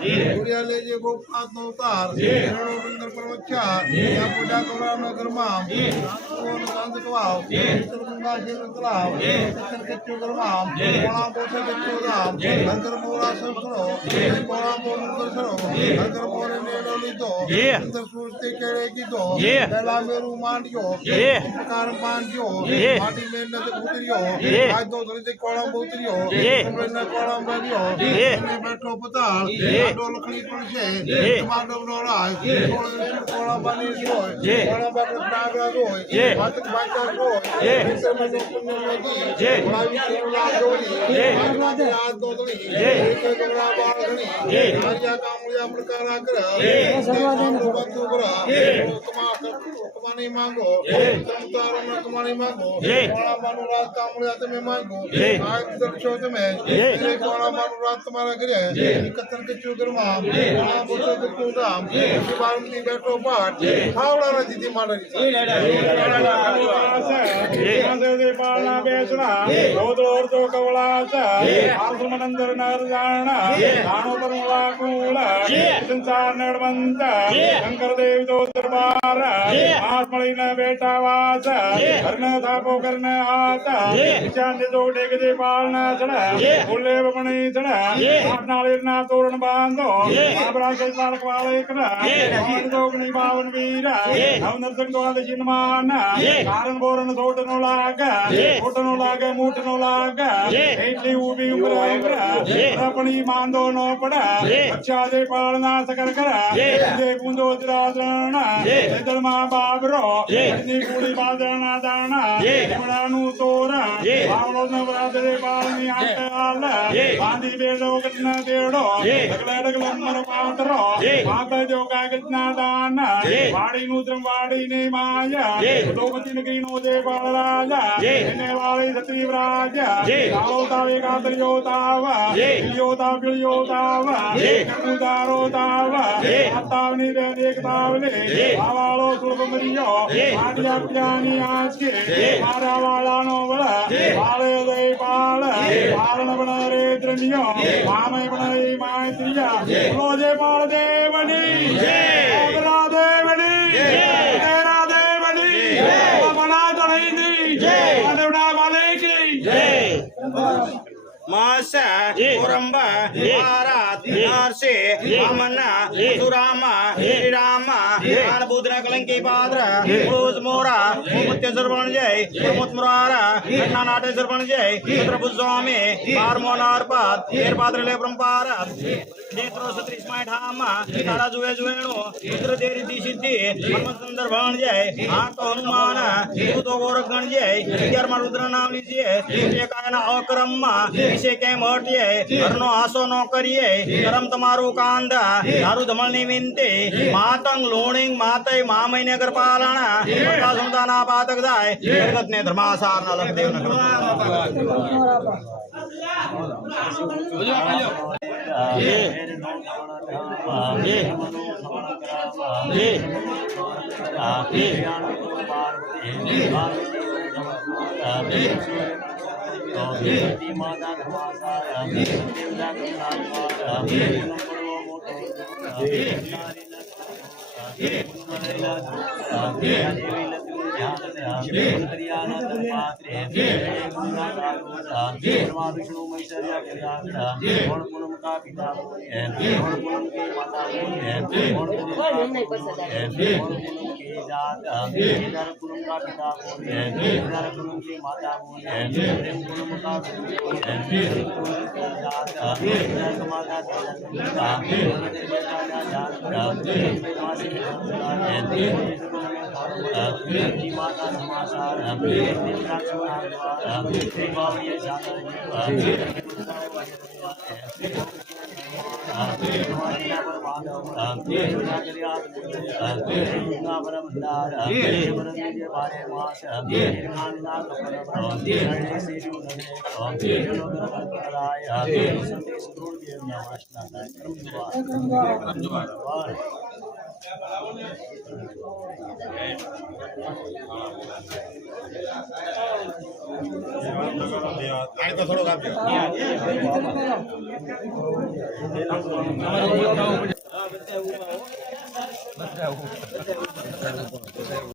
સૂર્યાલય ગોપનાથ નો અવતાર રણોબંદર પર્વત્યા ત્યાં પૂજા કવરાવના ઘરમાં કાંત કવાવ ગંગા શિવ તલાવ સત્તર કચ્ચો ગરમામ કોણા પોછે કચ્ચો ધામ હરકર મોરા સંસરો કોણા મોર દર્શનો હરકર મોરે નેડો લીધો અંદર સુરતે કેળે કીધો પહેલા મેરું માંડ્યો પ્રકાર માંડ્યો લખણી બેઠો પતાળ આડો લખણી પણ છે. માનવ નો રાજ કોળાબાની હોય. કોળાબાનો પ્રાગરાગ હોય. વાતક વાચક હોય. વિશ્વમાં કોળાવી કોળા જોડી કોળા દોદણી એક કોળા कमाने मांगो तुम न कमाने मांगो कोणा मानू रात कामुळे आता मी मांगो आज दर्शव तुम्ही मेरे कोणा मानू रात तुम्हारा घरे कतन के चुगर माम कोणा बोचो के चुदाम शिवान नी बैठो पाठ खावला ना दीदी मारा पाळणा बेसणा गौदोर तो कवळाचा आर्धमनंदर नर जाणा ప్రాణోపరులా కూడా సంసారం నడవంతా శంకరదేవి કર્ણ હાથ ઈશાન જો ડેગ દે પાળના ચડ ફૂલે બમણી ચડ આટનાળીર ના તોરણ બાંધો આબરા સે પાલક વાળે કર દોગણી બાવન વીર નવનર સંગવાદ ચિન્માન કારણ બોરન સોટ નો લાગ સોટ નો લાગે મૂઠ નો લાગ એટલી ઉભી ઉમરા ઉમરા રપણી માંદો નો પડ અચ્છા દે પાળના સકર કર દે પૂંદો દ્રાદણ દળ માં બાબરો ની પૂરી બાદરણા દાણા લીમડાનું તોરણ બાવળો નવરાત દે પાળની આટલ બાંધી બેડો કટના દેડો ડગલા ડગલા મર પાટરો આગળ જો કાગજના દાન વાડીનું શ્રમ વાડીને માયા દ્રૌપદી નગરીનો દે બાળરાજા એને વાળી સત્રી વ્રાજ તાળો તાવે કાતરિયો તાવ પિલિયો તાવ પિલિયો તાવ ઉદારો તાવ આતાવની દે દેખ તાવલે ಬಾಳೋ ಸುಲಭಮರಿಯ ಆದ್ಯಾಪ್ಯಾನಿ ಆಚೆ ಮಾರಾವಾಳಾನೋವಳ ಬಾಳಯದೈ ಬಾಳ ಬಾಳನ ಬಣರೇ ದ್ರಣ್ಯ ಮಾಮೈ ಬಣರೈ ಮಾಯತ್ರಿಯ ರೋಜೆ ಬಾಳದೆ तमस्य पुरम्ब भारत नारसे वामन सुराम श्रीराम कानबूद कलंकी पात्र भोज मोरा मुमुत्येश्वर बन जय प्रमुत मुरार अन्ना नाटेश्वर बन जय चित्रभुज स्वामी आर मोनार पाद पात्र ले परम्पार નેત્રો સત્રીસમાં ઠામ તારા જુએ જુએણો ઇન્દ્ર તેરી દી સિદ્ધિ હનુમંત સુંદર ભણ જય આ તો હનુમાન તું તો ગોરખ ગણ જય અગિયારમાં રુદ્ર નામ લીજીએ એક આયના માં વિશે કેમ હટીએ ઘરનો આસો ન કરીએ કરમ તમારું કાંદા તારું ની વિનંતી માતંગ લોણિંગ માતય મામય નગર પાલણા બધા પાતક જગત ને ધર્માસાર ના લખદેવ નગર पावे पावे पावे पावे पावे माता धर्मासारामे देवदा धर्मासारामे पावे पावे पावे विष्णु मैश्वर्या कुलम का पिता कुलम के माता कुलम के जात कुलम का पिता कुलम के माता कुलम का जात माता जात अपने माता समाचार अपने अपने बाबरिया जाना अपने अपने हमारे अपने अपने ना ब्रह्मदार अपने ब्रह्म के बारे मास अपने नाना कपड़ा अपने हरे से जो नरे अपने लोग अपने संदेश गुरु के नमस्कार करम द्वार करम द्वार તો થોડોક આપજો બધા બધા